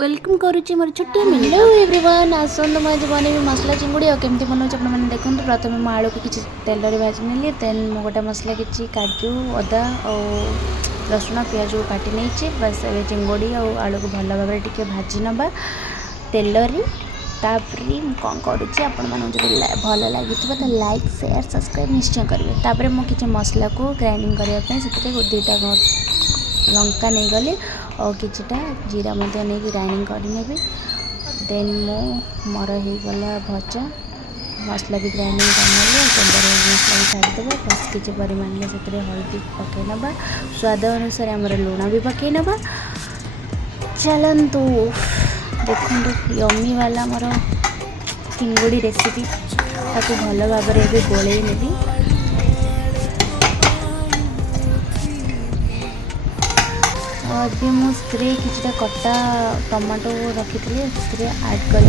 Welcome करुच्ची मोर छोटे hello everyone आसतु मुझे बनैबी मसला चिंगुड़ी और केमती बनाऊँ आपने देखो। प्रथम मु आलू को किसी तेल भाजी नेली देन मु गोटे मसला किसी काजू अदा और रसुण पियाज को काटी नहीं बस ए चिंगुड़ी और आलू को भल भाव में टे भाजी नवा तेल तापरे कौन करुच्ची आपण भल लगी तो लाइक शेयर सब्सक्राइब निश्चय करेंगे। तापर मुझे मसला को ग्राइंडिंग करने से दुईटा लंका नहीं गली और किछटा जीरा नहीं ग्राइंडिंग करनेबी देन मोर होगला भजा मसला भी ग्राइंडिंग करने मसला भी छाड़ीदेव बस किसी परिमाण से हल्दी पकईना स्वाद अनुसार आमर लुण भी पकईना। चलतु देखो यमी वाला मोर चिंगुड़ी रेसिपी ताकू भल भाव में गोलई नेबी। अभी मुझे किसी कटा टमाटो रखी थी ऐड कर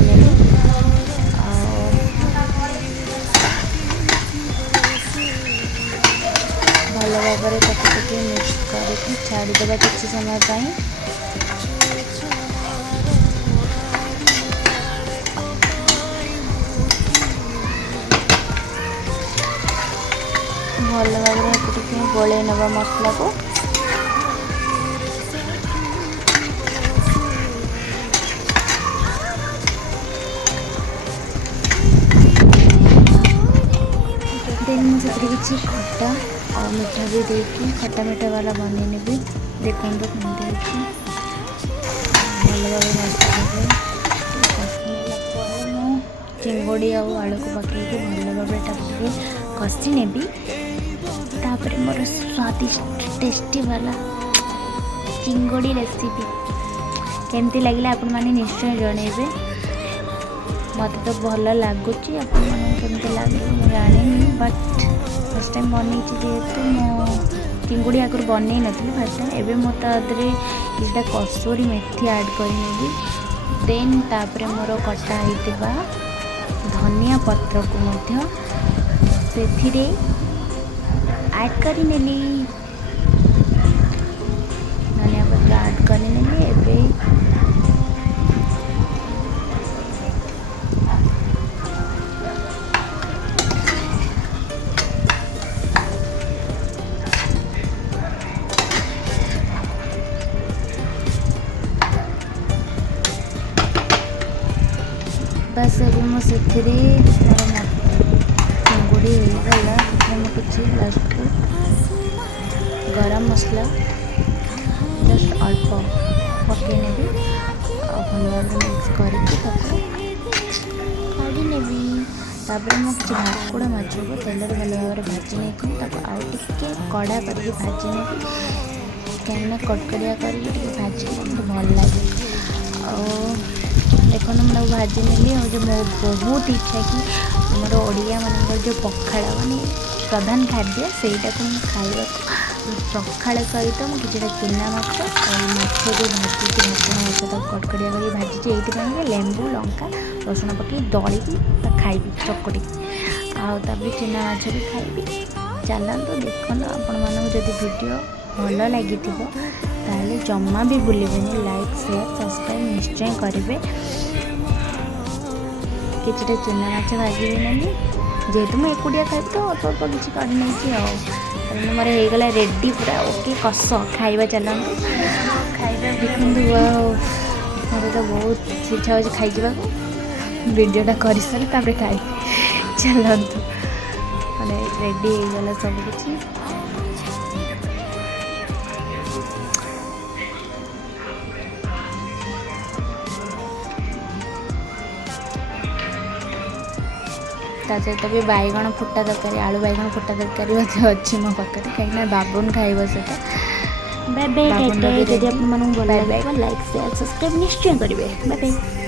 भल भाव में मिक्स करके छाड़ीदेवा किसी समय भल भाव में गोले नवा मसला को देन मुझे किसी खट्टा और मीठा भी देकी खट्टा मीठा वाला बनने भी देखो भल भाव चिंगुड़ी और आलू को पकईकि भल भाव में कषि नेबी। तापर मोर स्वादिष्ट टेस्टी वाला चिंगुड़ी रेसिपी केमती लगे आपण मैंने निश्चय जनइबे। मत तो भल लगुच केमती लगे जानी बट फर्स्ट टाइम बनई जेहेतु मो चिंगुड़ी आगुरी बनई नी फर्स्ट टाइम एवं मोदी किसी कसूरी मेथी ऐड करनेबी देन तापर मोर कटा होता धनिया पत्र को से ऐड कर नेली धनिया पत्र ऐड कर नेली एवं बस अभी मुझे चिंगुड़ी होगला मुझे लास्ट को गरम मसला जस्ट अल्प पकईने भल मिक्स करके काढ़ी नेबी। तापर मुझे भाकुड़ा माछ को तेल भल भाव में भाजी नहीं आउ टे कड़ा करके भाजी नेबी कहीं कटकड़िया करके भाजी मुझे भल लगे। देखो मैं भाजी नेली और जो मो बहुत इच्छा कि आमर ओडिया मान जो पखाड़ माने प्रधान खाद्य सेटा को खावा पखाड़ सहित मुझे चूना माछ और माछ जो भाजी भाषण माछ कटकड़िया कर भाजी ये लेंबू लंका रसुण पकई दलिकी खाइबी चकटी आउे चूना माछ भी खाइबी। चलते देखो आपण मानक जदि वीडियो भल लगी ताले जमा भी भूलें लाइक शेयर सब्सक्राइब निश्चय करेंगे। किसी चूना माछ भाजी भी नहीं जेहेतु मुझे एकुटिया खाई तो अल्प अल्प किसी कर नहीं मोर होगला रेडी पूरा ओके कस खाइबा। चलते खाइबा देखो मत तो बहुत इच्छा हो खाई वीडियोटा कर सारे खाई। चलतु मैंने रेडी होगला सब किसी सहित भी बैगण फुटा तरकारी आलू बैगण फुटा तरकारी अच्छी मो पाखे कहीं बाबुन खाइब से bye bye. Like share subscribe निश्चय करेंगे। Bye bye.